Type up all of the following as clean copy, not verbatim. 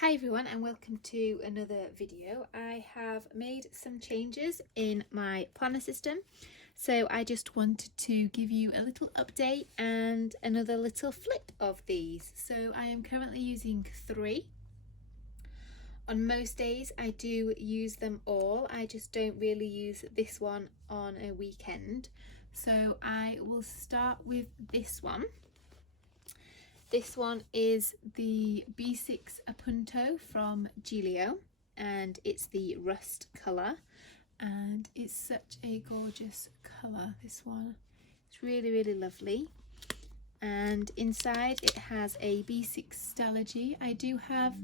Hi everyone and welcome to another video. I have made some changes in my planner system, so I just wanted to give you a little update and another little flip of these. So I am currently using 3. On most days I do use them all, I just don't really use this one on a weekend. So I will start with this one. This one is the B6 Appunto from Gillio, and it's the rust colour, and it's such a gorgeous colour, this one. It's really lovely. And inside it has a B6 Stalogy. I do have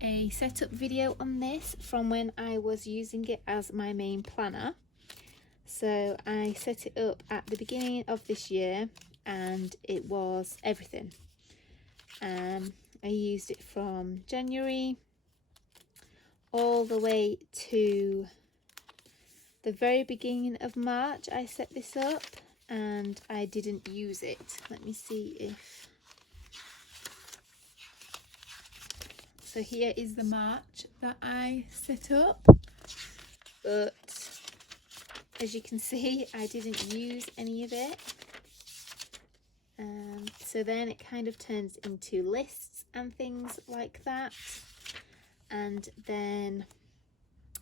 a setup video on this from when I was using it as my main planner. So I set it up at the beginning of this year and it was everything. I used it from January all the way to the very beginning of March. I set this up and I didn't use it. Let me see if... So here is the March that I set up, but as you can see I didn't use any of it. So then it kind of turns into lists and things like that, and then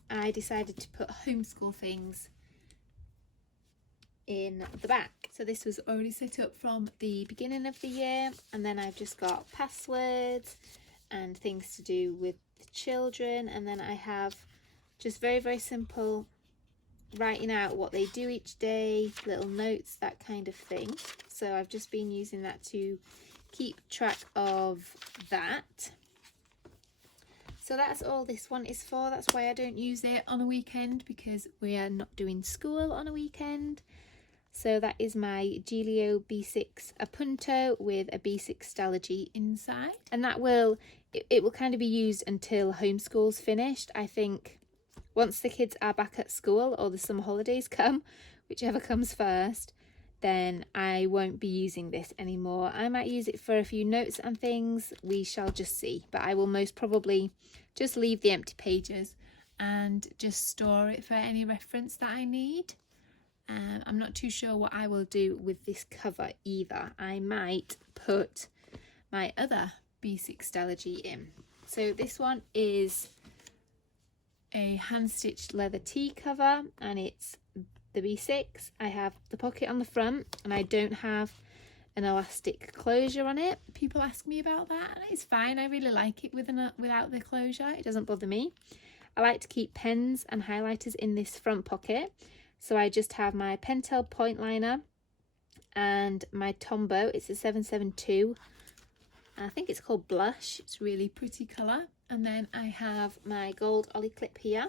I decided to put homeschool things in the back. So this was already set up from the beginning of the year, and then I've just got passwords and things to do with the children, and then I have just very simple writing out what they do each day, little notes, that kind of thing. So I've just been using that to keep track of that. So that's all this one is for. That's why I don't use it on a weekend, because we are not doing school on a weekend. So that is my Gillio B6 Appunto with a B6 Stalogy inside, and that will it will kind of be used until homeschool's finished. I think once the kids are back at school or the summer holidays come, whichever comes first, then I won't be using this anymore. I might use it for a few notes and things, we shall just see, but I will most probably just leave the empty pages and just store it for any reference that I need. I'm not too sure what I will do with this cover either. I might put my other B6 Stalogy in. So this one is a hand-stitched leather tea cover, and it's the B6. I have the pocket on the front and I don't have an elastic closure on it. People ask me about that, and it's fine. I really like it without the closure. It doesn't bother me. I like to keep pens and highlighters in this front pocket, so I just have my Pentel point liner and my Tombow. It's a 772. I think it's called Blush. It's a really pretty colour. And then I have my gold ollie clip here.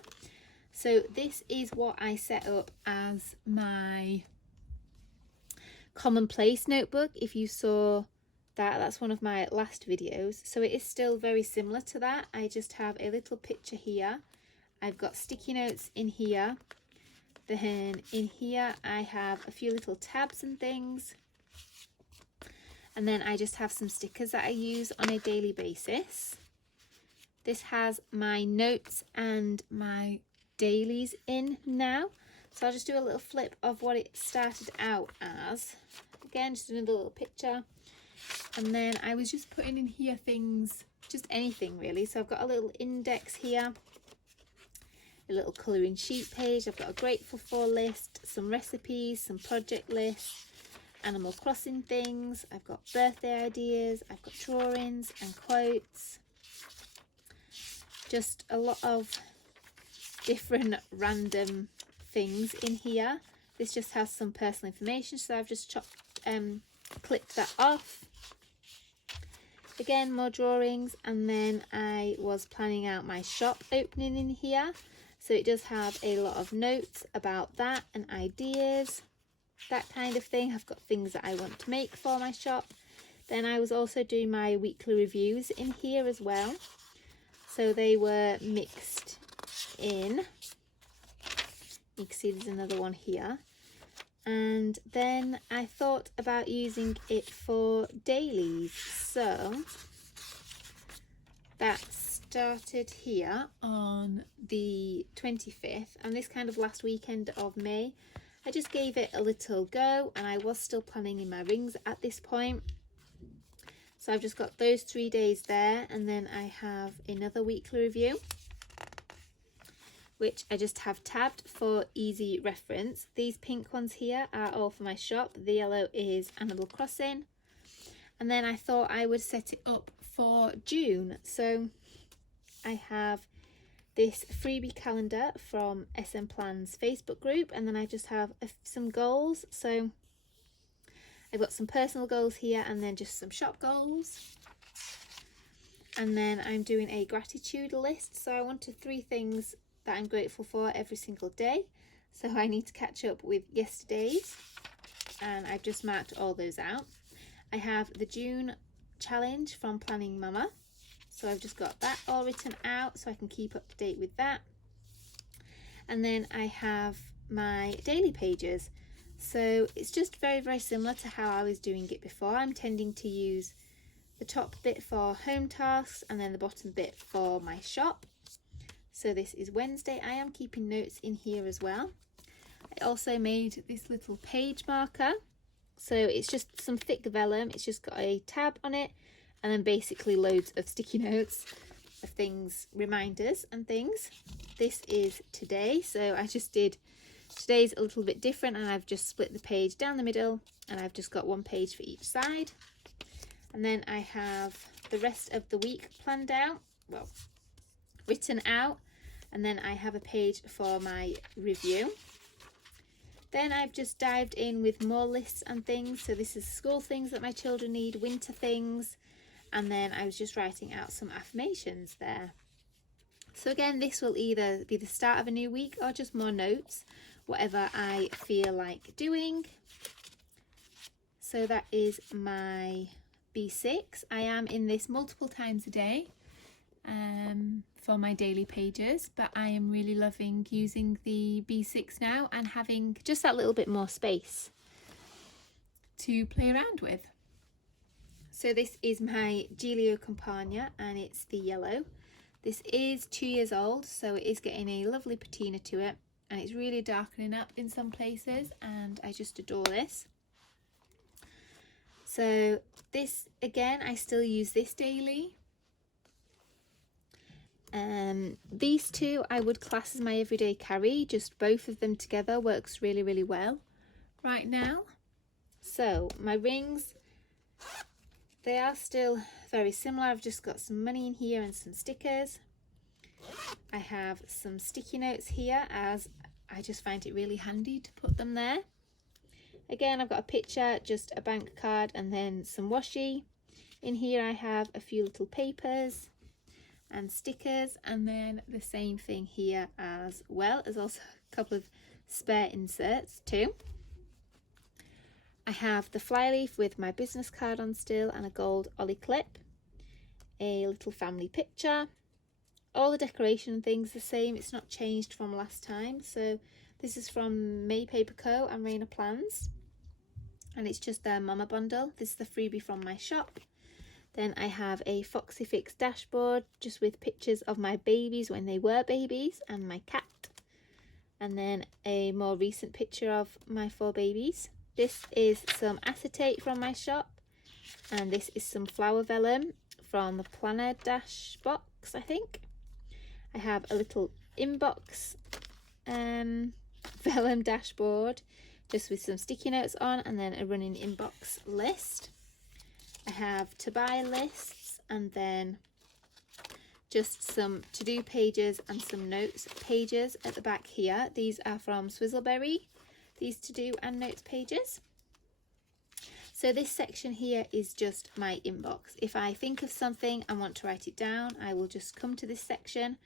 So this is what I set up as my commonplace notebook. If you saw that, that's one of my last videos. So it is still very similar to that. I just have a little picture here. I've got sticky notes in here. Then in here I have a few little tabs and things. And then I just have some stickers that I use on a daily basis. This has my notes and my dailies in now. So I'll just do a little flip of what it started out as. Again, just another little picture. And then I was just putting in here things, just anything really. So I've got a little index here, a little colouring sheet page. I've got a grateful for list, some recipes, some project lists, Animal Crossing things. I've got birthday ideas, I've got drawings and quotes. Just a lot of different random things in here. This just has some personal information, so I've just clipped that off. Again, more drawings, and then I was planning out my shop opening in here, so it does have a lot of notes about that and ideas, that kind of thing. I've got things that I want to make for my shop. Then I was also doing my weekly reviews in here as well, so they were mixed in. You can see there's another one here. And then I thought about using it for dailies, so that's started here on the 25th, and this kind of last weekend of May I just gave it a little go, and I was still planning in my rings at this point. So I've just got those 3 days there, and then I have another weekly review which I just have tabbed for easy reference. These pink ones here are all for my shop. The yellow is Animal Crossing. And then I thought I would set it up for June. So I have this freebie calendar from SM Plans Facebook group, and then I just have some goals. So I've got some personal goals here and then just some shop goals. And then I'm doing a gratitude list. So I wanted 3 things that I'm grateful for every single day. So I need to catch up with yesterday's, and I've just marked all those out. I have the June challenge from Planning Mama. So I've just got that all written out so I can keep up to date with that. And then I have my daily pages. So it's just very, very similar to how I was doing it before. I'm tending to use the top bit for home tasks and then the bottom bit for my shop. So this is Wednesday. I am keeping notes in here as well. I also made this little page marker. So it's just some thick vellum. It's just got a tab on it and then basically loads of sticky notes of things, reminders and things. This is today. So I just did, today's a little bit different, and I've just split the page down the middle and I've just got 1 page for each side. And then I have the rest of the week planned out, well, written out. And then I have a page for my review. Then I've just dived in with more lists and things. So this is school things that my children need, winter things. And then I was just writing out some affirmations there. So again, this will either be the start of a new week or just more notes, whatever I feel like doing. So that is my B6. I am in this multiple times a day for my daily pages, but I am really loving using the B6 now and having just that little bit more space to play around with. So this is my Gillio Compagna, and it's the yellow. This is 2 years old, so it is getting a lovely patina to it, and it's really darkening up in some places, and I just adore this. So this, again, I still use this daily. These 2 I would class as my everyday carry. Just both of them together works really, really well right now. So my rings, they are still very similar. I've just got some money in here and some stickers. I have some sticky notes here, as I just find it really handy to put them there. Again, I've got a picture, just a bank card, and then some washi. In here I have a few little papers and stickers, and then the same thing here as well. There's also a couple of spare inserts too. I have the flyleaf with my business card on still and a gold ollie clip, a little family picture. All the decoration and things the same, it's not changed from last time. So this is from May Paper Co and Raina Plans, and it's just their mama bundle. This is the freebie from my shop. Then I have a Foxy Fix dashboard just with pictures of my babies when they were babies and my cat. And then a more recent picture of my 4 babies. This is some acetate from my shop. And this is some flower vellum from the planner dash box, I think. I have a little inbox vellum dashboard just with some sticky notes on, and then a running inbox list. I have to buy lists, and then just some to-do pages and some notes pages at the back here. These are from Swizzleberry, these to-do and notes pages. So this section here is just my inbox. If I think of something and want to write it down, I will just come to this section,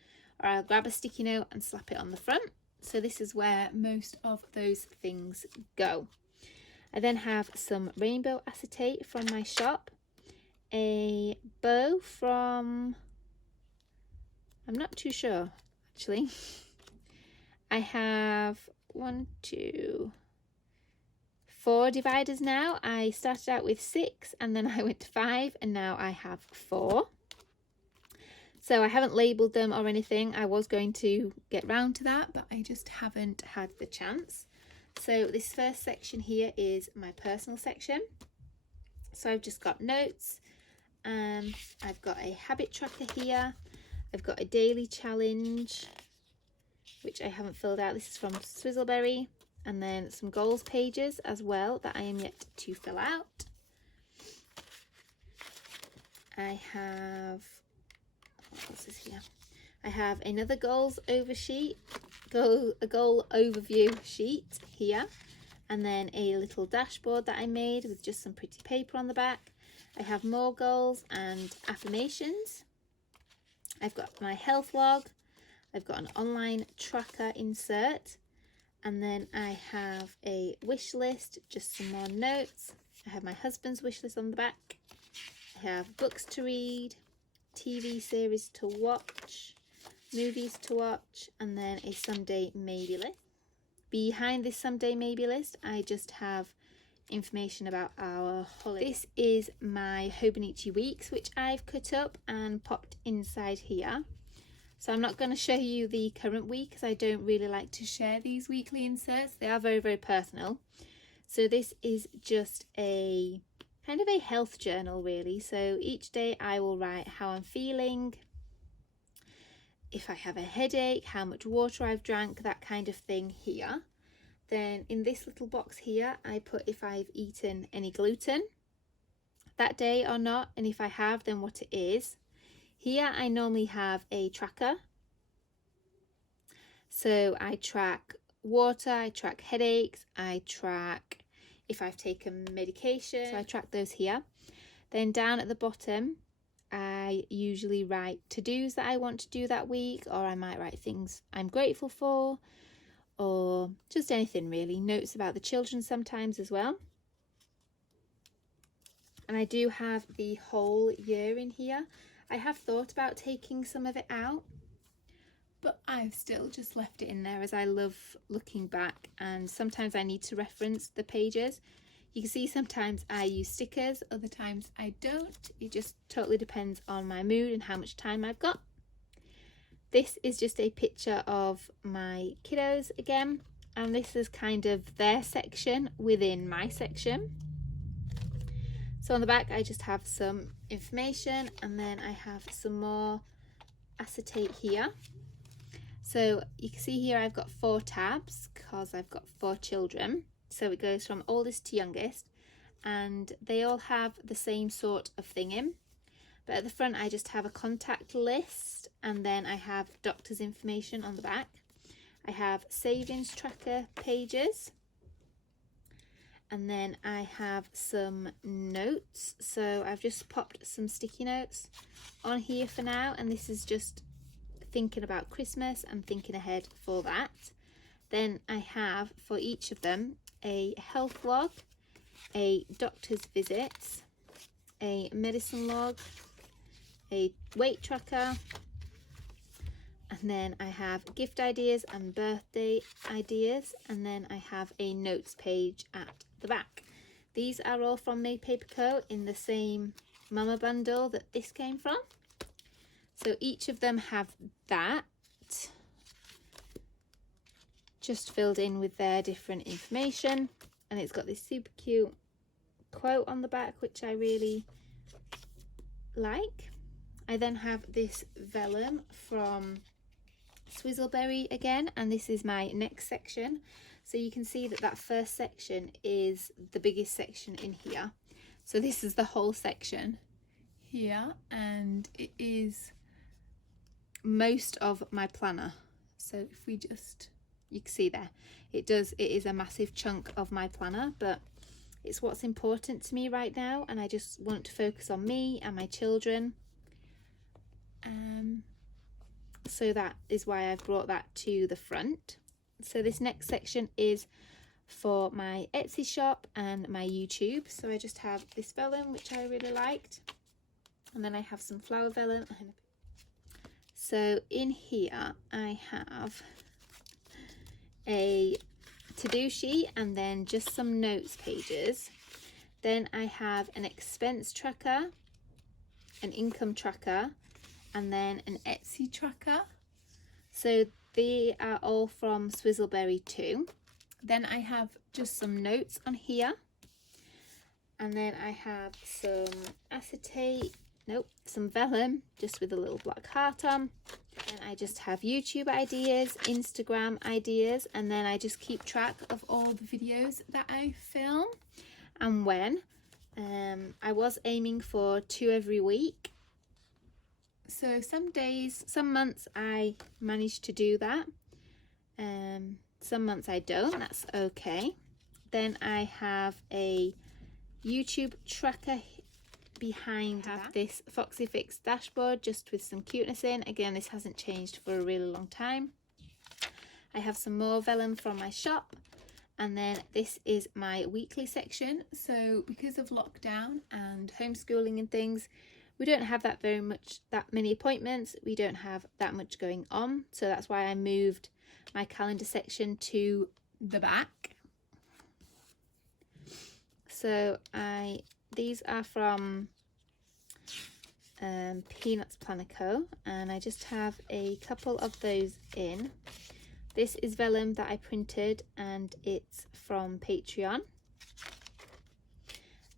or I'll grab a sticky note and slap it on the front. So this is where most of those things go. I then have some rainbow acetate from my shop, a bow from, I'm not too sure actually. I have 1, 2, 4 dividers now. I started out with 6 and then I went to 5, and now I have 4. So I haven't labelled them or anything. I was going to get round to that, but I just haven't had the chance. So this first section here is my personal section. So I've just got notes, and I've got a habit tracker here. I've got a daily challenge, which I haven't filled out. This is from Swizzleberry. And then some goals pages as well that I am yet to fill out. I have, what else is here? I have another goals over sheet, a goal overview sheet here, and then a little dashboard that I made with just some pretty paper on the back. I have more goals and affirmations. I've got my health log. I've got an online tracker insert, and then I have a wish list, just some more notes. I have my husband's wish list on the back. I have books to read, TV series to watch, movies to watch, and then a someday maybe list. Behind this someday maybe list, I just have information about our holiday. This is my Hobonichi weeks, which I've cut up and popped inside here. So I'm not going to show you the current week because I don't really like to share these weekly inserts. They are very, very personal. So this is just a kind of a health journal really. So each day I will write how I'm feeling, if I have a headache, how much water I've drank, that kind of thing here. Then in this little box here, I put if I've eaten any gluten that day or not, and if I have, then what it is. Here I normally have a tracker. So I track water, I track headaches, I track if I've taken medication. So I track those here. Then down at the bottom, I usually write to-dos that I want to do that week, or I might write things I'm grateful for, or just anything really. Notes about the children sometimes as well. And I do have the whole year in here. I have thought about taking some of it out, but I've still just left it in there as I love looking back, and sometimes I need to reference the pages. You can see sometimes I use stickers, other times I don't. It just totally depends on my mood and how much time I've got. This is just a picture of my kiddos again, and this is kind of their section within my section. So on the back I just have some information, and then I have some more acetate here. So you can see here I've got 4 tabs because I've got 4 children. So it goes from oldest to youngest, and they all have the same sort of thing in. But at the front I just have a contact list, and then I have doctor's information on the back. I have savings tracker pages, and then I have some notes. So I've just popped some sticky notes on here for now, and this is just thinking about Christmas and thinking ahead for that. Then I have for each of them a health log, a doctor's visits, a medicine log, a weight tracker, and then I have gift ideas and birthday ideas, and then I have a notes page at the back. These are all from Made Paper Co. in the same mama bundle that this came from. So each of them have that just filled in with their different information, and it's got this super cute quote on the back which I really like. I then have this vellum from Swizzleberry again, and this is my next section. So you can see that that first section is the biggest section in here. So this is the whole section here, and it is most of my planner. So if we just, you can see there, it is a massive chunk of my planner, but it's what's important to me right now, and I just want to focus on me and my children. So that is why I've brought that to the front. So this next section is for my Etsy shop and my YouTube. So I just have this vellum which I really liked, and then I have some flower vellum. So in here I have a to-do sheet and then just some notes pages. Then I have an expense tracker, an income tracker, and then an Etsy tracker. So they are all from Swizzleberry too. Then I have just some notes on here. And then I have some acetate, some vellum, just with a little black heart on. And I just have YouTube ideas, Instagram ideas, and then I just keep track of all the videos that I film and when. I was aiming for 2 every week. So some days, some months I manage to do that. Some months I don't, that's okay. Then I have a YouTube tracker behind this Foxy Fix dashboard, just with some cuteness in. Again, this hasn't changed for a really long time. I have some more vellum from my shop, and then this is my weekly section. So because of lockdown and homeschooling and things, we don't have that many appointments. We don't have that much going on, so that's why I moved my calendar section to the back. So these are from Peanuts Planner Co, and I just have a couple of those in. This is vellum that I printed, and it's from Patreon.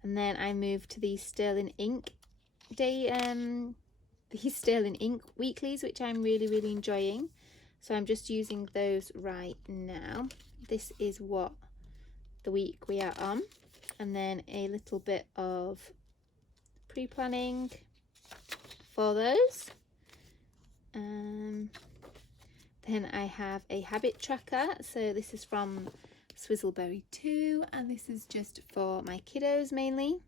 And then I moved to these Sterling Ink weeklies, which I'm really enjoying. So I'm just using those right now. This is what the week we are on. And then a little bit of pre-planning for those. Then I have a habit tracker. So this is from Swizzleberry too, and this is just for my kiddos mainly.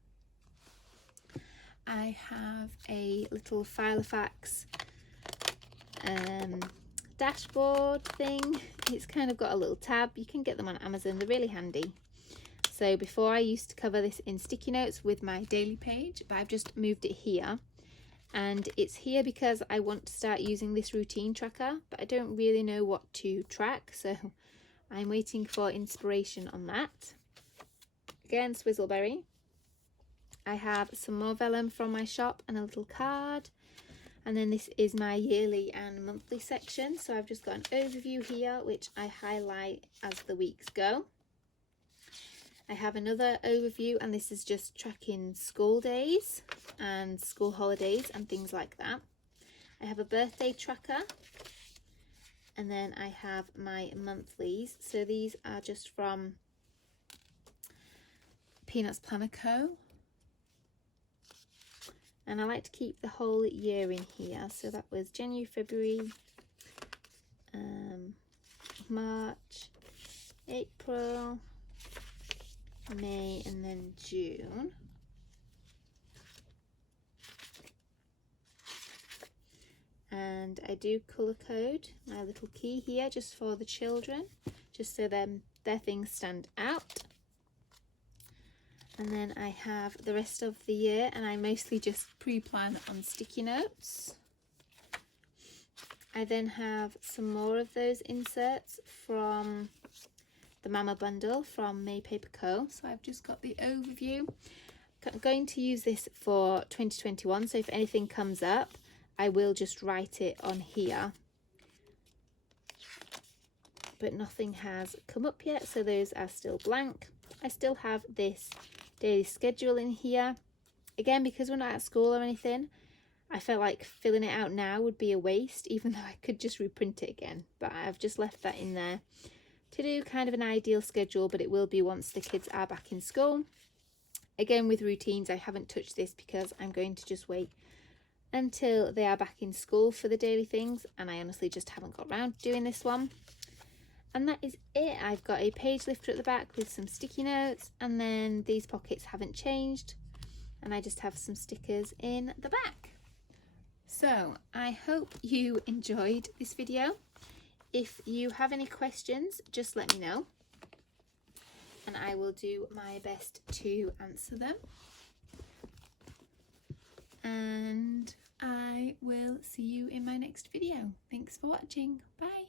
I have a little Filofax dashboard thing. It's kind of got a little tab. You can get them on Amazon, they're really handy. So before I used to cover this in sticky notes with my daily page, but I've just moved it here. And it's here because I want to start using this routine tracker, but I don't really know what to track, so I'm waiting for inspiration on that. Again, Swizzleberry. I have some more vellum from my shop and a little card. And then this is my yearly and monthly section. So I've just got an overview here, which I highlight as the weeks go. I have another overview, and this is just tracking school days and school holidays and things like that. I have a birthday tracker, and then I have my monthlies. So these are just from Peanuts Planner Co. And I like to keep the whole year in here. So that was January, February, March, April, May, and then June. And I do colour code my little key here just for the children, just so their things stand out. And then I have the rest of the year, and I mostly just pre-plan on sticky notes. I then have some more of those inserts from the Mama Bundle from May Paper Co. So I've just got the overview. I'm going to use this for 2021, so if anything comes up, I will just write it on here. But nothing has come up yet, so those are still blank. I still have this daily schedule in here. Again, because we're not at school or anything, I felt like filling it out now would be a waste, even though I could just reprint it again. But I've just left that in there to do kind of an ideal schedule, but it will be once the kids are back in school. Again, with routines, I haven't touched this because I'm going to just wait until they are back in school for the daily things, and I honestly just haven't got around to doing this one. And that is it. I've got a page lifter at the back with some sticky notes, and then these pockets haven't changed, and I just have some stickers in the back. So I hope you enjoyed this video. If you have any questions, just let me know, and I will do my best to answer them. And I will see you in my next video. Thanks for watching. Bye.